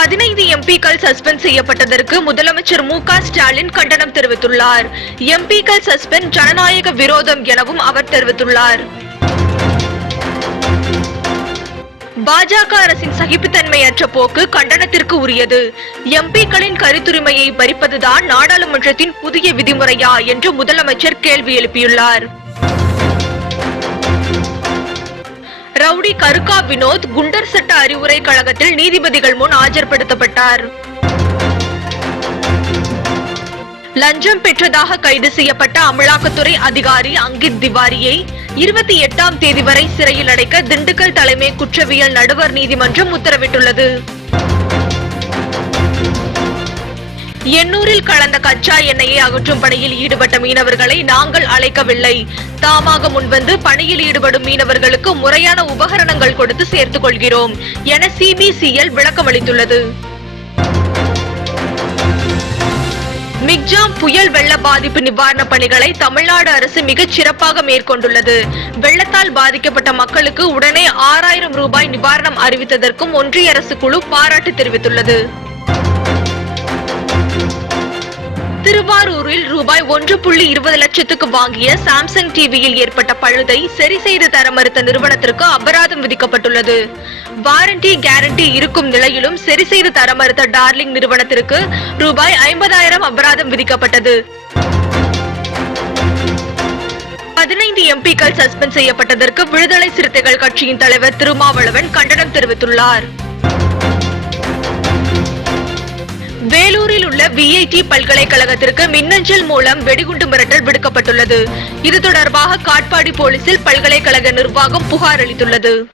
பதினைந்து எம்பிக்கள் சஸ்பெண்ட் செய்யப்பட்டதற்கு முதலமைச்சர் மு ஸ்டாலின் கண்டனம் தெரிவித்துள்ளார். எம்பிக்கள் சஸ்பெண்ட் ஜனநாயக விரோதம் எனவும் அவர் தெரிவித்துள்ளார். பாஜக அரசின் சகிப்புத்தன்மையற்ற போக்கு கண்டனத்திற்கு உரியது. எம்பிக்களின் கருத்துரிமையை பறிப்பதுதான் நாடாளுமன்றத்தின் புதிய விதிமுறையா என்று முதலமைச்சர் கேள்வி எழுப்பியுள்ளார். ரவுடி கருக்கா வினோத் குண்டர் சட்ட அறிவுரை கழகத்தில் நீதிபதிகள் முன் ஆஜர்படுத்தப்பட்டார். லஞ்சம் பெற்றதாக கைது செய்யப்பட்ட அமலாக்கத்துறை அதிகாரி அங்கித் திவாரியை இருபத்தி எட்டாம் தேதி வரை சிறையில் அடைக்க திண்டுக்கல் தலைமை குற்றவியல் நடுவர் நீதிமன்றம் உத்தரவிட்டுள்ளது. எண்ணூரில் கலந்த கச்சா எண்ணெயை அகற்றும் பணியில் ஈடுபட்ட மீனவர்களை நாங்கள் அழைக்கவில்லை. தாமாக முன்வந்து பணியில் ஈடுபடும் மீனவர்களுக்கு முறையான உபகரணங்கள் கொடுத்து சேர்த்துக் கொள்கிறோம் என சிபிசிஎல் விளக்கமளித்துள்ளது மிக்ஜாம் புயல் வெள்ள பாதிப்பு நிவாரணப் பணிகளை தமிழ்நாடு அரசு மிகச் சிறப்பாக மேற்கொண்டுள்ளது. வெள்ளத்தால் பாதிக்கப்பட்ட மக்களுக்கு உடனே ஆறாயிரம் ரூபாய் நிவாரணம் அறிவித்ததற்கும் ஒன்றிய அரசு குழு பாராட்டு தெரிவித்துள்ளது. திருவாரூரில் ரூபாய் ஒன்று புள்ளி இருபது லட்சத்துக்கு வாங்கிய சாம்சங் டிவியில் ஏற்பட்ட பழுதை சரி செய்து தர மறுத்த நிறுவனத்திற்கு அபராதம் விதிக்கப்பட்டுள்ளது. வாரண்டி கேரண்டி இருக்கும் நிலையிலும் சரி செய்து தர மறுத்த டார்லிங் நிறுவனத்திற்கு ரூபாய் ஐம்பதாயிரம் அபராதம் விதிக்கப்பட்டது. பதினைந்து எம்பிக்கள் சஸ்பெண்ட் செய்யப்பட்டதற்கு விடுதலை சிறுத்தைகள் கட்சியின் தலைவர் திருமாவளவன் கண்டனம் தெரிவித்துள்ளார். வேலூரில் உள்ள விஐடி பல்கலைக்கழகத்திற்கு மின்னஞ்சல் மூலம் வெடிகுண்டு மிரட்டல் விடுக்கப்பட்டுள்ளது. இது தொடர்பாக காட்பாடி போலீசில் பல்கலைக்கழக நிர்வாகம் புகார் அளித்துள்ளது.